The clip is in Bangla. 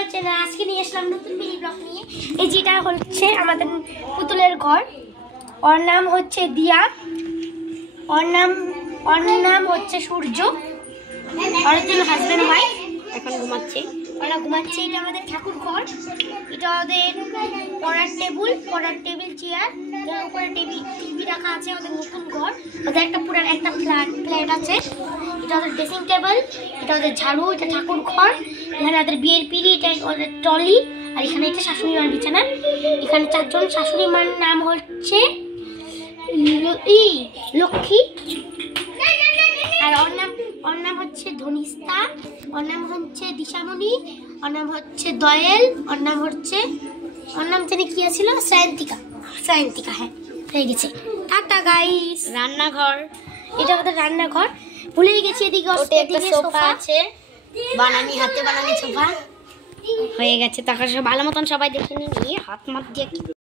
My channel. আজকে নিয়ে আসলাম নতুন মিনি ব্লগ নিয়ে। এই যেটা হচ্ছে আমাদের পুতুলের ঘর। ওর নাম হচ্ছে দিয়া, ওর নাম হচ্ছে সূর্য। ওর জন্য হাজবেন্ড ওয়াইফ এখন ঘুমাচ্ছে, ওরা ঘুমাচ্ছে। এটা আমাদের ঠাকুর ঘর, এটা ওদের পড়ার টেবিল চেয়ার, যার উপরে টিভি রাখা আছে। ওদের নতুন ঘর, ওদের একটা পুরান একটা ফ্ল্যাট আছে। এটা ওদের ড্রেসিং টেবিল, এটা ওদের ঝাড়ু, এটা ঠাকুর ঘর। এখানে ওদের বিয়ের পিড়ি, এটা ওদের ট্রলি, আর এখানে এটা শাশুড়ি মার বিছানা। এখানে 4 জন শাশুড়ি মার নাম হচ্ছে লক্ষ্মী, আর ওর নাম হচ্ছে ধনিস্তা, ওর নাম হচ্ছে দিশামণি, ওর নাম হচ্ছে দয়েল, ওর নাম জানি কি আছিল, সায়ন্তিকা। হ্যাঁ, হয়ে গেছে। Tata guys. রান্নাঘর, এটা আমাদের রান্নাঘর। ভুলে গেছি এদিকে একটা সোফা আছে, হাতে বানানি সোফা হয়ে গেছে। তখন ভালো মতন সবাই দেখে নিয়ে হাত মাত দিয়ে